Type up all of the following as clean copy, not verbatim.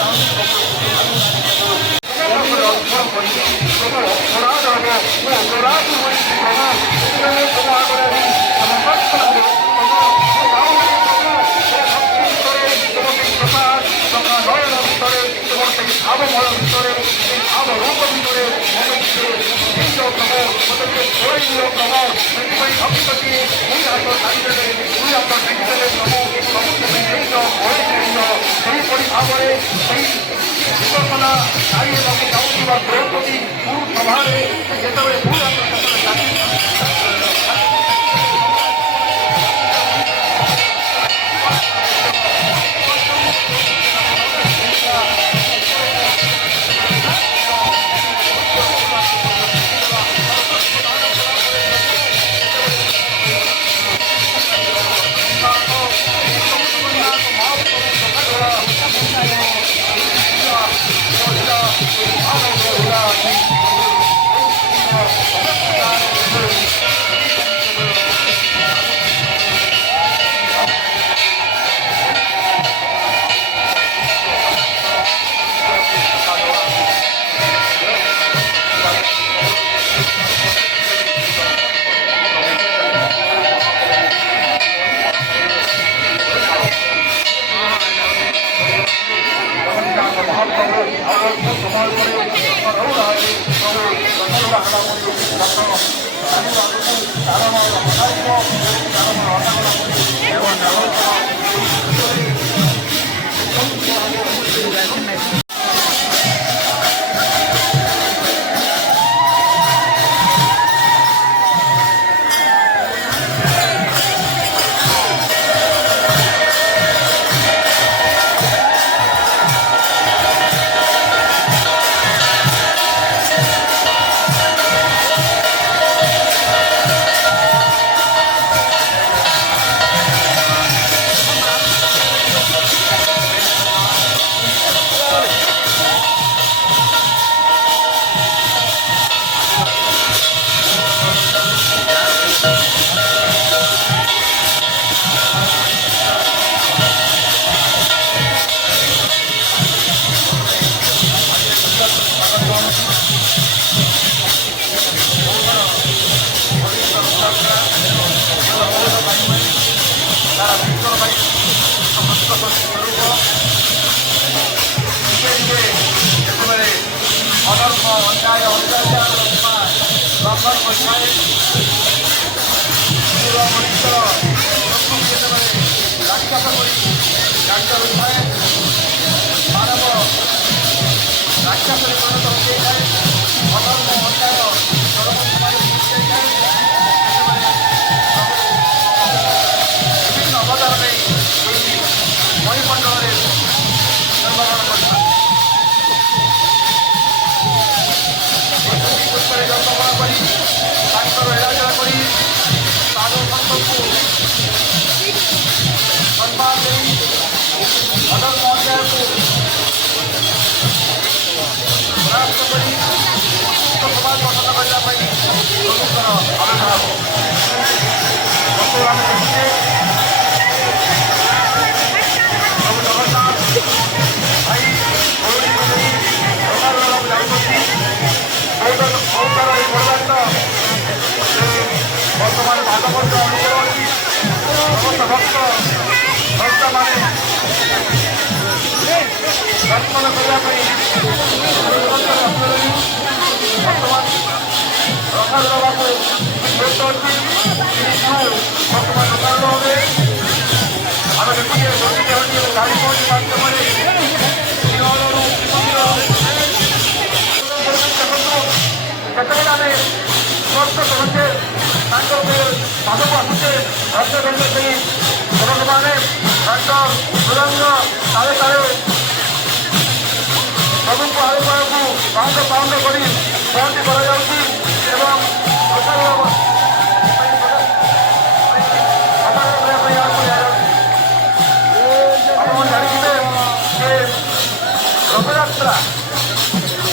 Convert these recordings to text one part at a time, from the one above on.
Gracias. ସେହିପରି ଭାବରେ ସେହି ବିକଳ୍ପନା ନାରୀ ଏବଂ ଯାଉଥିବା ଦ୍ରୌପଦୀ ସଭାରେ ଯେତେବେଳେ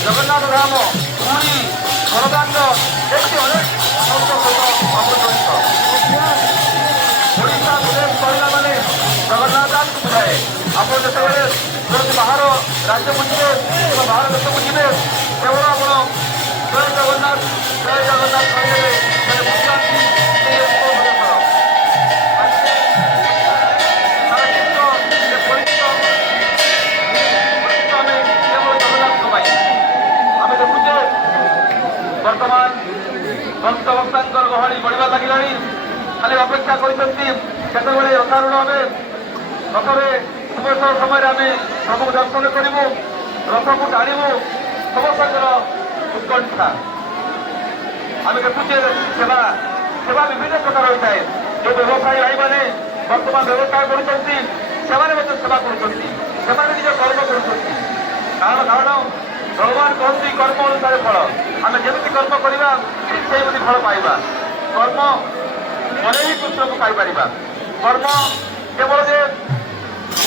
जगन्नाथ धाम पुरी बड़दाण्ड एमती अनेक जड़ित ओडा प्रदेश कहला माने जगन्नाथ दास को बुझाए। आप जो बाहर राज्य को जी बाहर देश को जी केवल आप जय जगन्नाथ ଜୟ ଜଗନ୍ନାଥ କହିଦେଲେ ସେ ବୁଝନ୍ତି ସେଇ ଉପଭୋଗ ଆଜି ସାରା ବିଶ୍ୱ ଯେ ପରିଚିତ ଆମେ କେବଳ ଜଗନ୍ନାଥଙ୍କ ପାଇଁ ଆମେ ଦେଖୁଛେ ବର୍ତ୍ତମାନ ଭକ୍ତ ଭକ୍ତାଙ୍କର ଗହଳି ବଢ଼ିବା ଲାଗିଲାଣି ଖାଲି ଅପେକ୍ଷା କରିଛନ୍ତି କେତେବେଳେ ରଥାରୂଢ଼ ହେବେ ରଥରେ ସୁବେଶ ସମୟରେ ଆମେ ପ୍ରଭୁଙ୍କୁ ଦର୍ଶନ କରିବୁ ରଥକୁ ଟାଣିବୁ ସମସ୍ତଙ୍କର ଉତ୍କଣ୍ଠା ଆମେ ଦେଖୁଛେ ସେବା ସେବା ବିଭିନ୍ନ ପ୍ରକାର ହୋଇଥାଏ ଯେଉଁ ବ୍ୟବସାୟୀ ଭାଇମାନେ ବର୍ତ୍ତମାନ ବ୍ୟବସାୟ କରୁଛନ୍ତି ସେମାନେ ମଧ୍ୟ ସେବା କରୁଛନ୍ତି ସେମାନେ ନିଜ କର୍ମ କରୁଛନ୍ତି କାରଣ ଭଗବାନ କହନ୍ତି କର୍ମ ଅନୁସାରେ ଫଳ ଆମେ ଯେମିତି କର୍ମ କରିବା ଠିକ୍ ସେମିତି ଫଳ ପାଇବା କର୍ମ ପରେ ହିଁ କୃଷ୍ଣକୁ ପାଇପାରିବା କର୍ମ କେବଳ ଯେ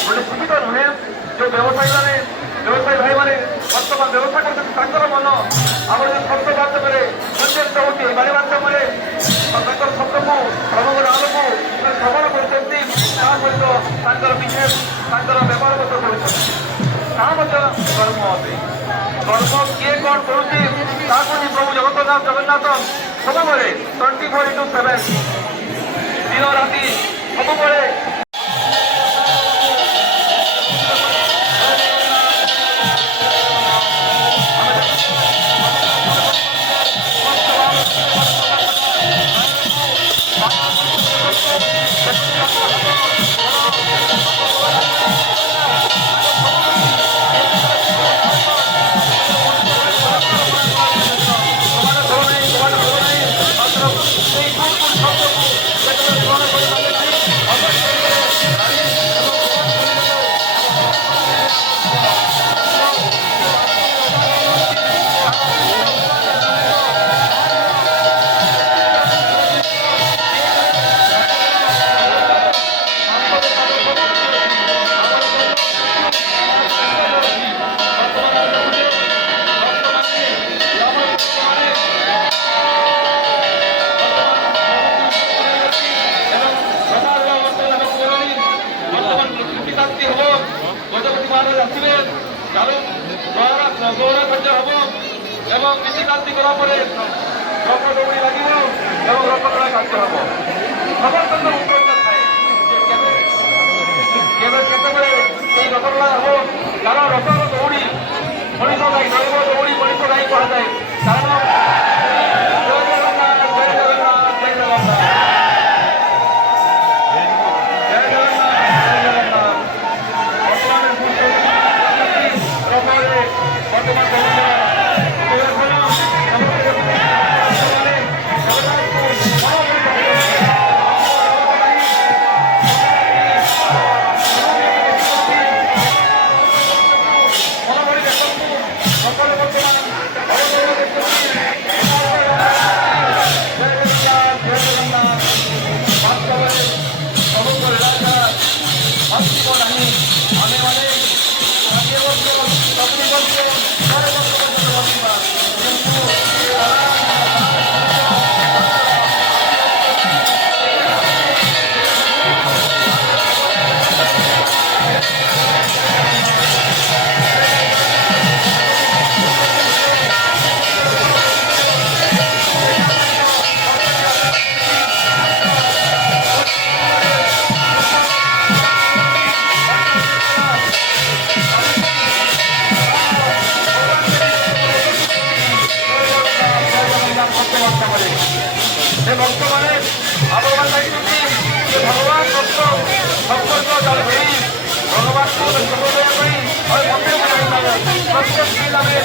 ଗୋଟେ ସୀମିତ ନୁହେଁ ଯେଉଁ ବ୍ୟବସାୟୀ ଭାଇମାନେ ବର୍ତ୍ତମାନ ବ୍ୟବସାୟ କରୁଛନ୍ତି ତାଙ୍କର ମନ ଆମର ଯେଉଁ ଶବ୍ଦ ମାଧ୍ୟମରେ ସଞ୍ଚାରିତ ହେଉଛି ବାଣୀ ମାଧ୍ୟମରେ ତାଙ୍କର ଶବ୍ଦକୁ ପ୍ରଭୁଙ୍କ ନାମକୁ ଶ୍ରବଣ କରୁଛନ୍ତି ତା ସହିତ ତାଙ୍କର ବିହେଭ ତାଙ୍କର ବ୍ୟବହାର ମଧ୍ୟ କରୁଛନ୍ତି ତାହା ମଧ୍ୟ କର୍ମ ଅଟେ କର୍ମ କିଏ କ'ଣ କରୁଛି ତାକୁ ହିଁ ପ୍ରଭୁ ଜଗନ୍ନାଥ ସବୁବେଳେ 24/7 ଦିନ ରାତି ସବୁବେଳେ ଆସିବେ ଗୌର କାର୍ଯ୍ୟ ହେବ ଏବଂ ନୀତିକାନ୍ତି କଲା ପରେ ରଥ ଦୌଡ଼ି ଲାଗିବ ଏବଂ ରଥଟଣା କାର୍ଯ୍ୟ ହେବ ସମସ୍ତଙ୍କର ଉତ୍କଣ୍ଠା ଥାଏ କେତେବେଳେ ସେଇ ରଥଟଣା ହେବ କାରଣ ରଥର ଦୌଡ଼ି ମଣିଷ ଗାଈ ଦୈବ ଦୌଡ଼ି ମଣିଷ ଗାଈ କୁହାଯାଏ କାରଣ ଜୟ ଜଗନ୍ନାଥ ଜୟ ଜଗନ୍ନାଥ ଜୟ ଜଗନ୍ନାଥ ଭକ୍ତମାନେ ଆପଣମାନେ ଜାଣିଛନ୍ତି ଯେ ଭଗବାନ ଭକ୍ତଙ୍କ ଜଳ ଧରି ଭଗବାନଙ୍କୁ ଦର୍ଶନ କରିବା ପାଇଁ ମନ୍ଦିରକୁ ଯାଇଥାଏ ପ୍ରତ୍ୟେକ ପିଲାରେ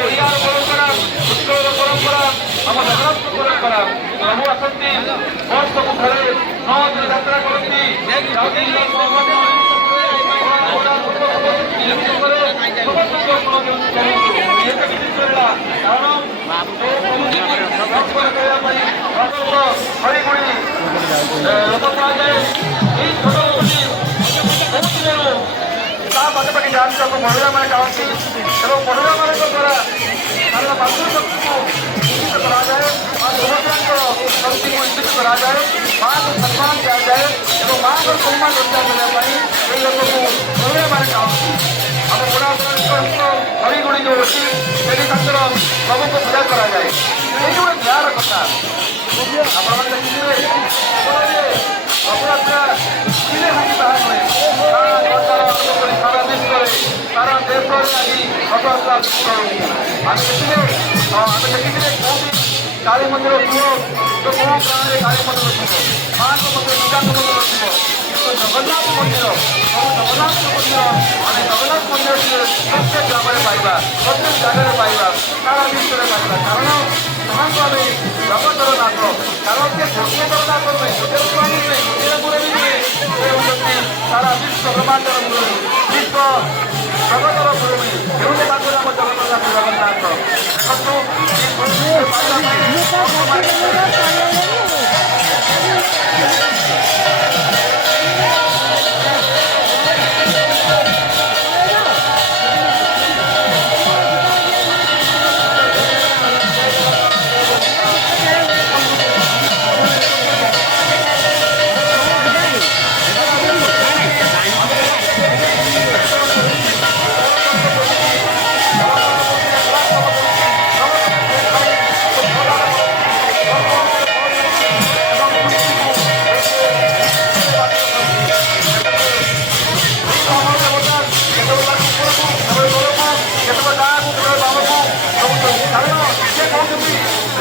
ଓଡ଼ିଆର ପରମ୍ପରା ଉତ୍କଳର ପରମ୍ପରା ଆମ ଜଗନ୍ନାଥ ପରମ୍ପରା ପ୍ରଭୁ ଆସନ୍ତି ବର୍ଷକୁ ଥରେ 9 ଦିନ ଯାତ୍ରା କରନ୍ତି ହରିଗୁଡ଼ି ରଥ କରାଯାଏ ଏଇ ଛୋଟ ଲୋକଟି ତା ପାଖାପାଖି ଯାଆନ୍ତି ମହିଳାମାନେ ଯାଆନ୍ତି ଏବଂ ମହିଳାମାନଙ୍କ ଦ୍ୱାରା ତାର ମାତୃଶକ୍ତିକୁ ନିଶ୍ଚିତ କରାଯାଏ ମା ଦୁର୍ଗାଙ୍କ ଶକ୍ତିକୁ ନିଶ୍ଚିତ କରାଯାଏ ମାଆକୁ ସମ୍ମାନ ଦିଆଯାଏ ଏବଂ ମାଆଙ୍କର ସମ୍ମାନ ରକ୍ଷା କରିବା ପାଇଁ ଏହି ଲୋକକୁ ମହିଳାମାନେ ଯାଆନ୍ତି ଆମ ପୁରାତନ ହରିଗୁଡ଼ି ଯୋଉ ଅଛି ସେଠି ତାଙ୍କର ସବୁକୁ ପୂଜା କରାଯାଏ। ଏଇ ଗୋଟେ ନ୍ୟାୟର କଥା ଆପଣମାନେ ଦେଖିଥିବେ ରଥଯାତ୍ରା ଦିନେ ଭାଙ୍ଗି ତାହା ନୁହେଁ, ସାରା ସଂସାର ତେଣୁକରି ସାରା ବିଶ୍ୱରେ ସାରା ଦେଶରେ ଆଜି ରଥଯାତ୍ରା ଅନୁଷ୍ଠିତ ହେଉଛି। ଆମେ ଦେଖିଥିଲେ କୋଉଠି କାଳୀ ମନ୍ଦିର ଥିବ ତ କୋଉ ଗାଁରେ କାଳୀ ମନ୍ଦିର ଥିବ, ମାଙ୍କ ମନ୍ଦିର ଦୁର୍ଗାଙ୍କ ମନ୍ଦିର ଥିବ, କିନ୍ତୁ ଜଗନ୍ନାଥ ମନ୍ଦିର ଜଗନ୍ନାଥ ମନ୍ଦିର ଆମେ ଜଗନ୍ନାଥ ମନ୍ଦିର ପ୍ରତ୍ୟେକ ଗ୍ରାମରେ ପାଇବା, ପ୍ରତ୍ୟେକ ଜାଗାରେ ପାଇବା, ସାରା ବିଶ୍ୱରେ ପାଇବା। କାରଣ ତାହାକୁ ଆମେ ଜଗତର ନାଥ, କାରଣ ସେ ଗୋଟିଏ ଜଗନ୍ନାଥ ନୁହେଁ, ଗୋଟିଏ ସ୍ୱାମୀ ନୁହେଁ, ଗୋଟିଏ ମୁରବୀ ନୁହେଁ, ସେ ହେଉଛନ୍ତି ସାରା ବିଶ୍ୱ ବ୍ରହ୍ମାଣ୍ଡର ମୁରବୀ, ବିଶ୍ୱ ଜଗତର ମୁରବୀ। ହେଉଛନ୍ତି ତାଙ୍କର ଆମ ଜଗନ୍ନାଥ ଜଗନ୍ନାଥ। ଦେଖନ୍ତୁ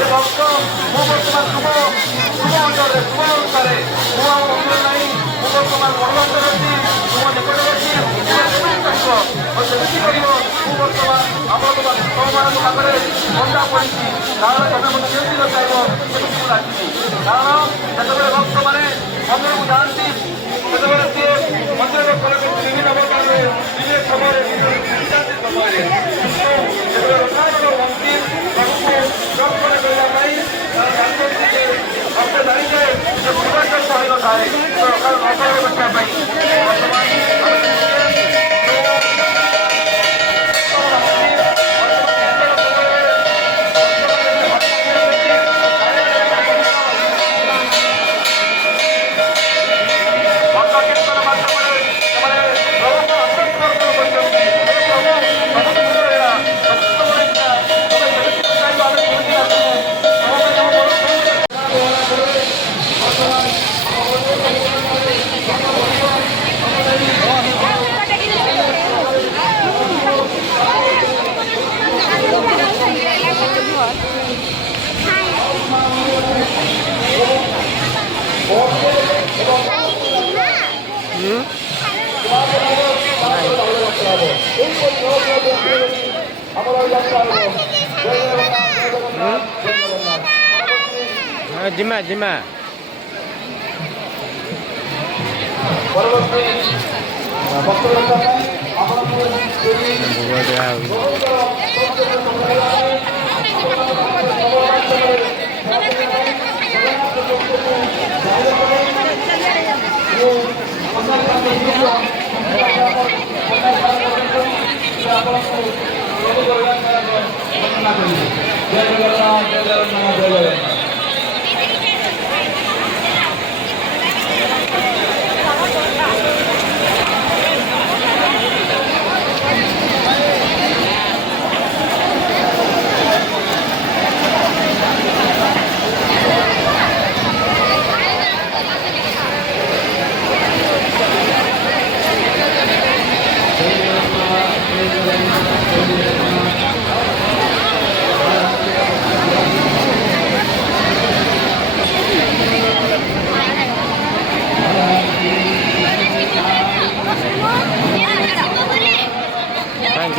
ଭକ୍ତ ମୁଁ ବର୍ତ୍ତମାନ ଶୁଭ ଅଞ୍ଚଳରେ ଶୁଭ ଅନୁସାରେ ମୁଁ ଆଉ ମନ୍ଦିର ନାହିଁ, ମୁଁ ବର୍ତ୍ତମାନ ବଡ଼ବନ୍ଧରେ ଅଛି, ମୁଁ ନିକଟରେ ଅଛି, ସେମିତି କରିବ ମୁଁ ବର୍ତ୍ତମାନ ଆପଣଙ୍କ ତମମାନଙ୍କ ପାଖରେ ବନ୍ଦା ପଡ଼ିଛି। କାରଣ ତମେ ମୋତେ କେମିତି ଲଗାଇବ ସେମିତି ମୁଁ ଡାକିଛି। କାରଣ ଯେତେବେଳେ ଭକ୍ତମାନେ ମନ୍ଦିରକୁ ଯାଆନ୍ତି ସେତେବେଳେ ସିଏ ମନ୍ଦିରର ବିଭିନ୍ନ ପ୍ରକାରରେ ବିଜୟ ସମୟରେ ସମୟରେ ଯେତେବେଳେ ରଥଯାତ୍ରା ମନ୍ତ୍ରୀ ପ୍ରଭୁକୁ ଦର୍ଶନ କରିବା ପାଇଁ ଭକ୍ତ ଜାଣିଯାଏ ଯେ ପୂର୍ବାଚଳ ହୋଇନଥାଏ ରଥରେ ବସିବା ପାଇଁ।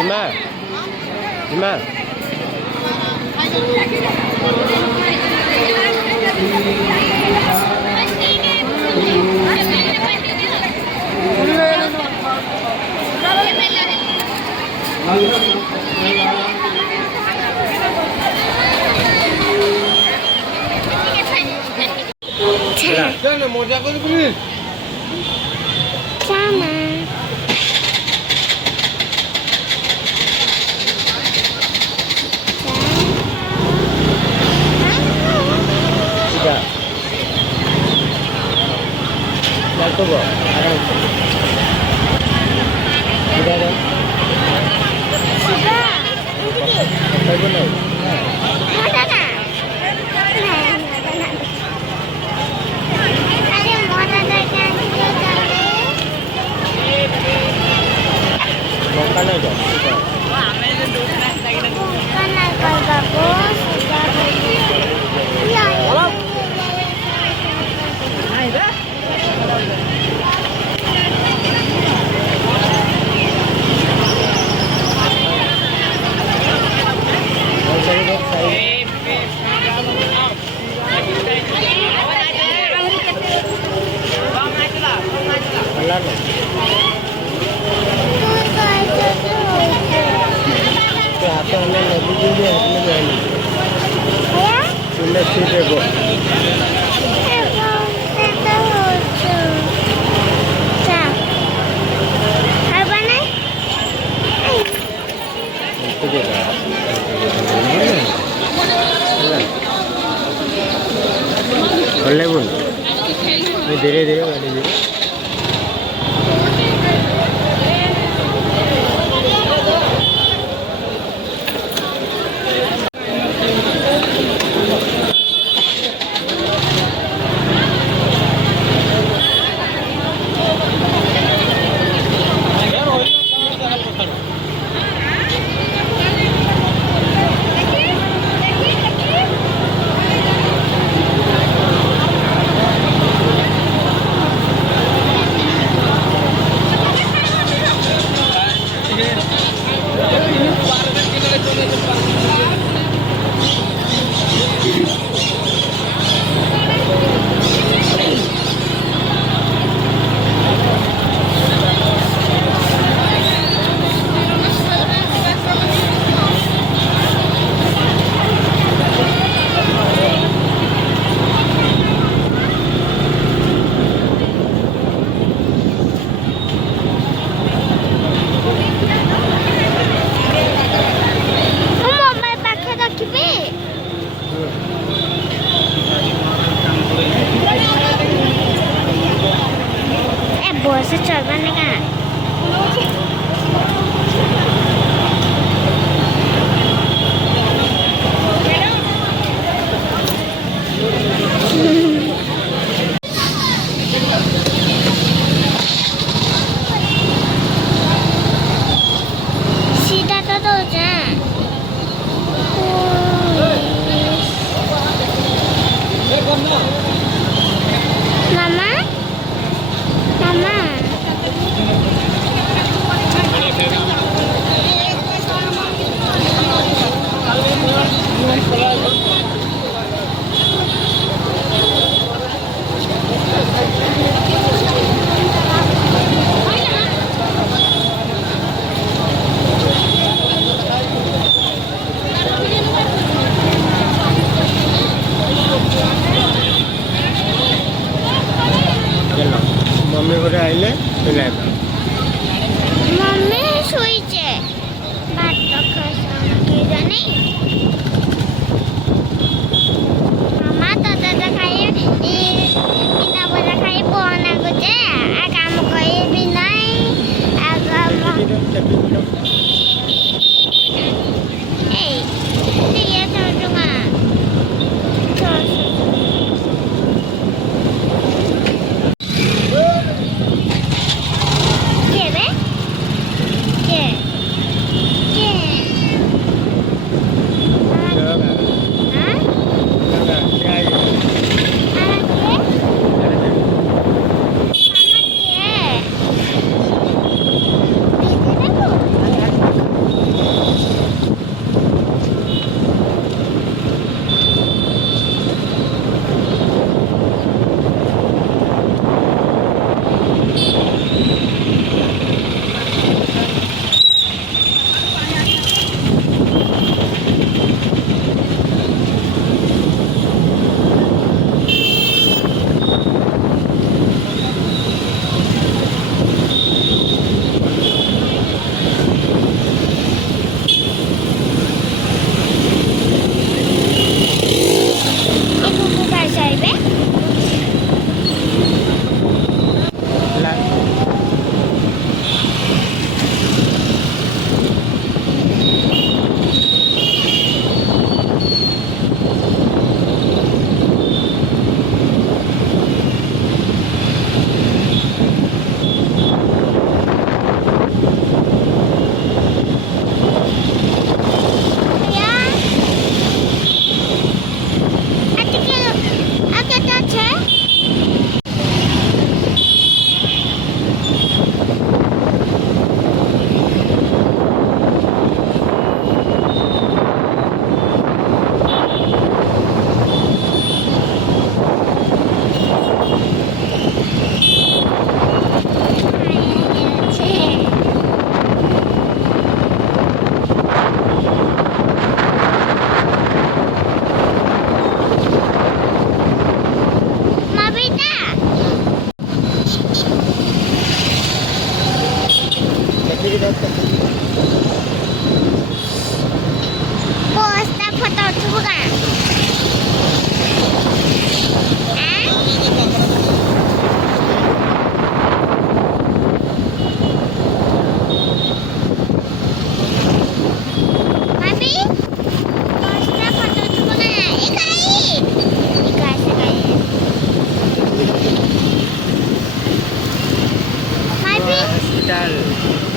जिमा जिमा जिमा जिमा मोजा कर দোকানে যাও দোকানে করবো সেটা হাতে হলে নদী দিয়ে হাতে যায়নি চুলে ছুটে গো ಒಳ್ಳೆ ಬಂದು ಧೀರೆ ಧೀರೆ ಮಾಡಿದ್ದೀವಿ বসে চলবে না কেন সিটাটা তো যায় মামা মামা मम्मी को आइले पिलाए मम्मी শুইছে ভাত খাইছে কি জানি মামা তো দাদা খাই বিনা বজা খাই পনা গজে আর কাম কই বিনাই আগাম এই দিয়ে চড়ুঙা Posta foto juga. Papi, posta foto juga. Ikai. Papi. Hospital.